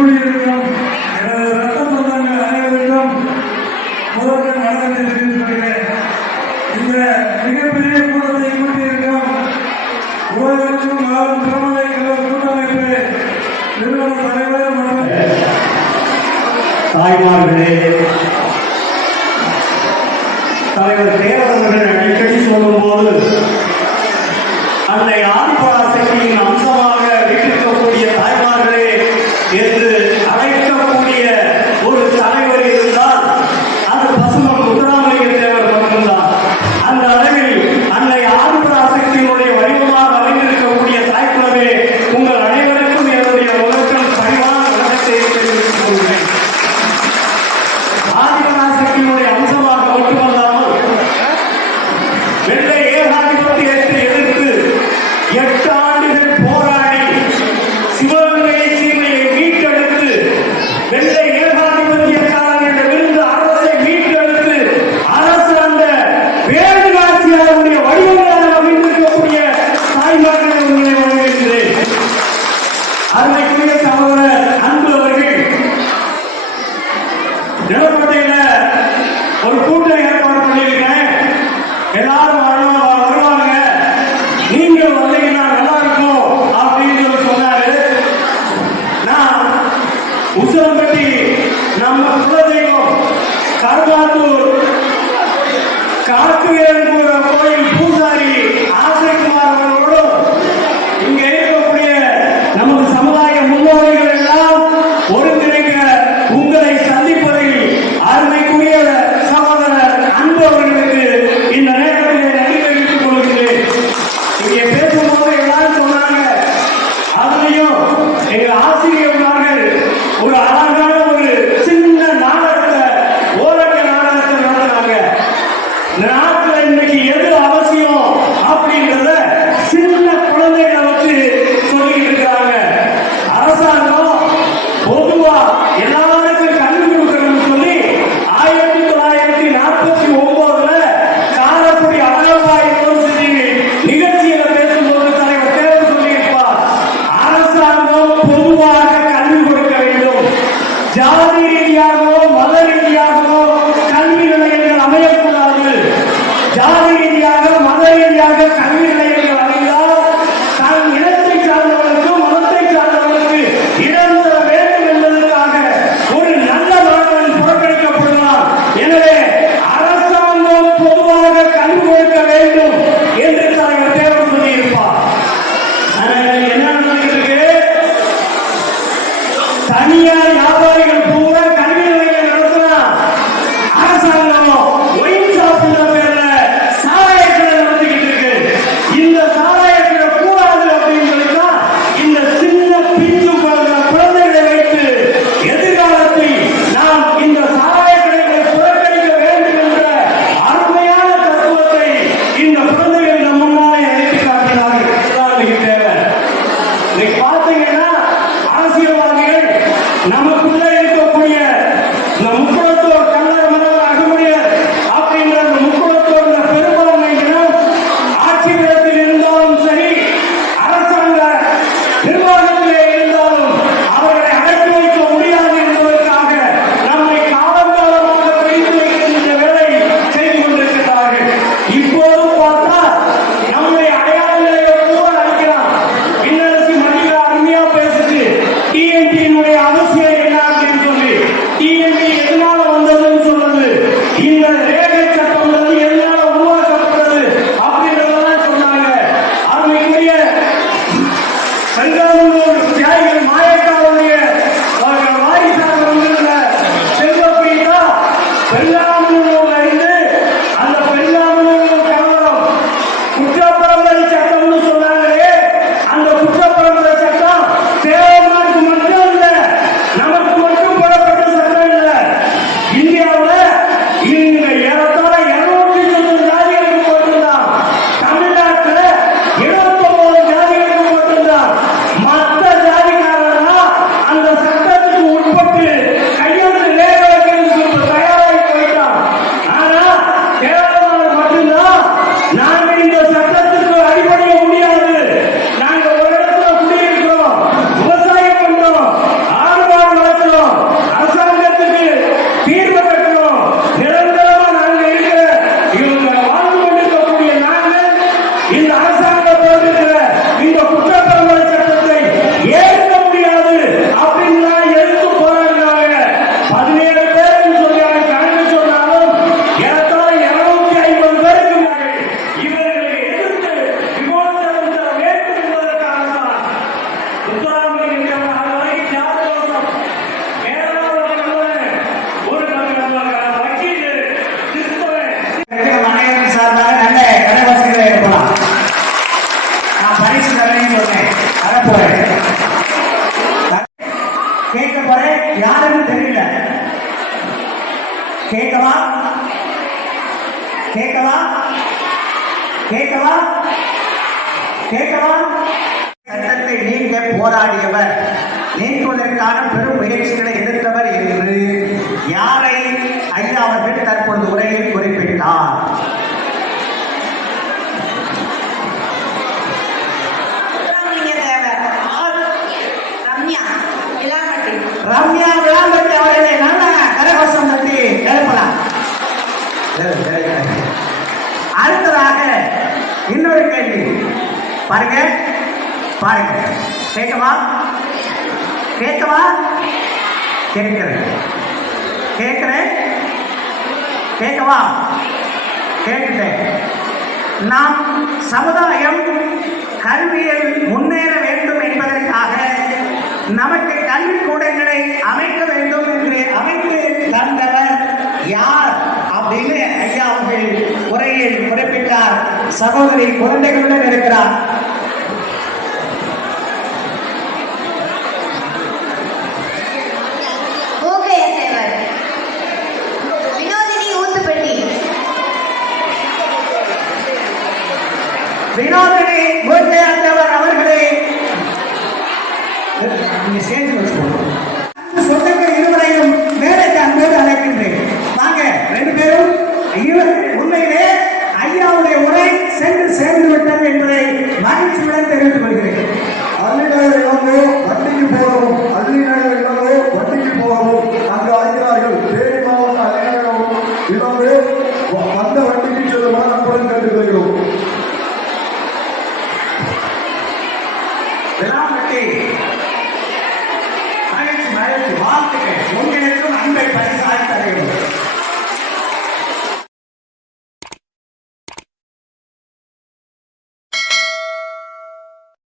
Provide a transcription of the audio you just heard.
ஊழியர்களும் எனது ரத்த சொந்தங்கள் அனைவருக்கும் முதல்வர் வணக்கத்தை தெரிவித்துக் கொள்கிறேன். இந்த மிகப்பெரிய கூட்டத்தை கூட்டியிருக்கும் ஒரு லட்சம் ஆறு திறமலை கல்லூரி கூட்டமைப்பு நிறுவன தலைவர் மற்றும் தாய்மார்களே தலைவர் தேவர் அடிக்கடி சொல்லும் போது அன்னை ஆதிபாத ஒரு கூட்டம் ஏற்பாடு பண்ணியிருக்கேன் எல்லாரும் வரணும் வருவாங்க. நீங்கள் வந்தீங்கன்னா நல்லா இருக்கும் அப்படின்னு சொல்லி சொன்னாரு. நான் உசரம்பட்டி நம்ம குலதெய்வம் கருமாத்தூர் கேட்கவா? கேட்கவா? கேட்கவா? கேட்கவா? சட்டத்தை நீங்க போராடியவர். நீக்குவதற்கான பெரும் முயற்சிகளை எதிர்த்தவர் என்று யாரை ஐயா அவர்கள் தற்பொழுது உரையில் குறிப்பிட்டார் பாருங்க. பாருங்க. கேட்கவா? கேட்கவா? கேட்கிறேன். கேட்கிறேன். கேட்கவா? கேட்டுட்டேன். நாம் சமுதாயம் கல்வியில் முன்னேற வேண்டும் என்பதற்காக நமக்கு கல்வி கூடங்களை அமைக்க வேண்டும் என்று அமைத்து தந்தவர் யார் அப்படின்னு ஐயா அவர்கள் உரையில் குறிப்பிட்டார். சகோதரி குழந்தைகளுடன் இருக்கிறார். घृणा வெளாமட்டி வாழ்த்துக்கள். உங்களுக்கு அன்பை பரிசாக தருகிறோம்.